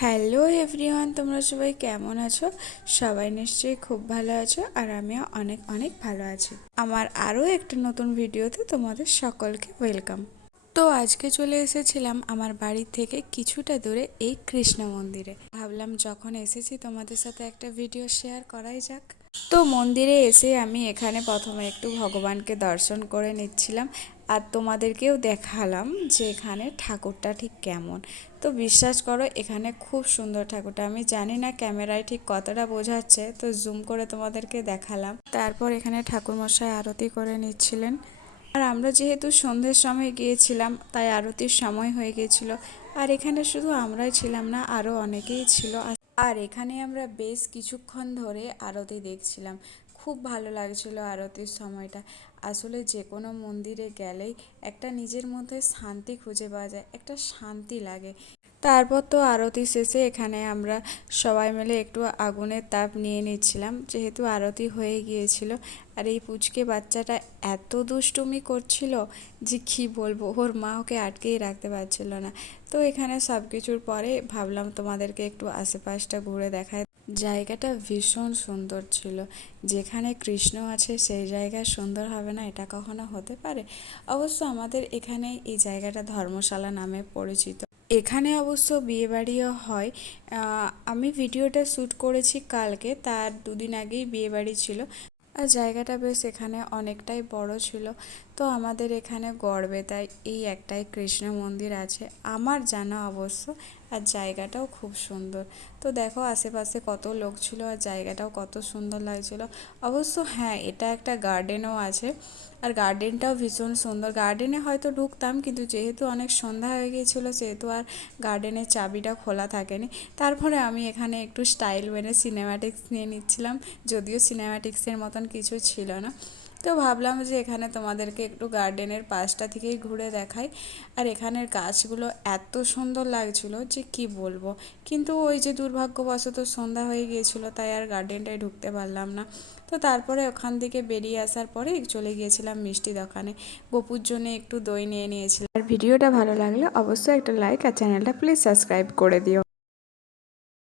Hello everyone, তোমরা সবাই কেমন আছো? সবাই নিশ্চয়ই খুব ভালো আছো, আর আমিও অনেক অনেক ভালো আছি। আমার আরও একটা নতুন ভিডিওতে তোমাদের সকলকে ওয়েলকাম। তো আজকে চলে এসেছিলাম আমার বাড়ি থেকে কিছুটা দূরে এই কৃষ্ণ মন্দিরে। ভাবলাম যখন এসেছি তোমাদের সাথে একটা ভিডিও শেয়ার করাই যাক। তো মন্দিরে এসে আমি এখানে প্রথমে একটু ভগবানকে দর্শন করে নিচ্ছিলাম, আর তোমাদেরকেও দেখালাম যে এখানে ঠাকুরটা ঠিক কেমন। তো বিশ্বাস করো, এখানে খুব সুন্দর ঠাকুরটা। আমি জানি না ক্যামেরায় ঠিক কতটা বোঝাচ্ছে, তো জুম করে তোমাদেরকে দেখালাম। তারপর এখানে ঠাকুরমশাই আরতি করে নিচ্ছিলেন। আর আমরা যেহেতু সন্ধ্যের সময় গিয়েছিলাম, তাই আরতির সময় হয়ে গিয়েছিল। আর এখানে শুধু আমরাই ছিলাম না, আরও অনেকেই ছিল। আর এখানে আমরা বেশ কিছুক্ষণ ধরে আরতি দেখছিলাম। খুব ভালো লাগছিল আরতির সময়টা। আসলে যে কোনো মন্দিরে গেলেই একটা নিজের মধ্যে শান্তি খুঁজে পাওয়া যায়, একটা শান্তি লাগে। তারপর তো আরতি শেষে এখানে আমরা সবাই মিলে একটু আগুনের তাপ নিয়ে নিচ্ছিলাম, যেহেতু আরতি হয়ে গিয়েছিল। আর এই পুচকে বাচ্চাটা এত দুষ্টুমি করছিল যে কী বলবো, ওর মা ওকে আটকেই রাখতে পারছিল না। তো এখানে সব কিছুর পরে ভাবলাম তোমাদেরকে একটু আশেপাশটা ঘুরে দেখায়। জায়গাটা ভীষণ সুন্দর ছিল। যেখানে কৃষ্ণ আছে সেই জায়গা সুন্দর হবে না, এটা কখনো হতে পারে? অবশ্য আমাদের এখানে এই জায়গাটা ধর্মশালা নামে পরিচিত। এখানে অবশ্য বিয়েবাড়িও হয়। আমি ভিডিওটা শ্যুট করেছি কালকে, তার দুদিন আগেই বিয়েবাড়ি ছিল। আর জায়গাটা বেশ এখানে অনেকটাই বড় ছিল। তো আমাদের এখানে গড়বেতায় এই একটাই কৃষ্ণ মন্দির আছে আমার জানা অবশ্য। আর জায়গাটাও খুব সুন্দর। তো দেখো আশেপাশে কত লোক ছিল, আর জায়গাটাও কত সুন্দর লাগছিল। অবশ্য হ্যাঁ, এটা একটা গার্ডেনও আছে। আর গার্ডেনটাও ভীষণ সুন্দর। গার্ডেনে হয়তো ঢুকতাম, কিন্তু যেহেতু অনেক সন্ধ্যা হয়ে গিয়েছিলো সেহেতু আর গার্ডেনের চাবিটা খোলা থাকেনি। তারপরে আমি এখানে একটু স্টাইল মেনে সিনেম্যাটিক্স নিয়ে নিচ্ছিলাম, যদিও সিনেম্যাটিক্সের মতন কিছু ছিল না। তো ভাবলাম যে এখানে তোমাদেরকে একটু গার্ডেনের পাশটা থেকেই ঘুরে দেখাই। আর এখানের গাছগুলো এত সুন্দর লাগছিল যে কি বলবো। কিন্তু ওই যে দুর্ভাগ্যবশত সন্ধ্যা হয়ে গিয়েছিলো, তাই আর গার্ডেনটায় ঢুকতে পারলাম না। তো তারপরে ওখান থেকে বেরিয়ে আসার পরে চলে গিয়েছিলাম মিষ্টি দোকানে। গপুর জন্য একটু দই নিয়ে নিয়েছিলাম। আর ভিডিওটা ভালো লাগলে অবশ্যই একটা লাইক আর চ্যানেলটা প্লিজ সাবস্ক্রাইব করে দিও।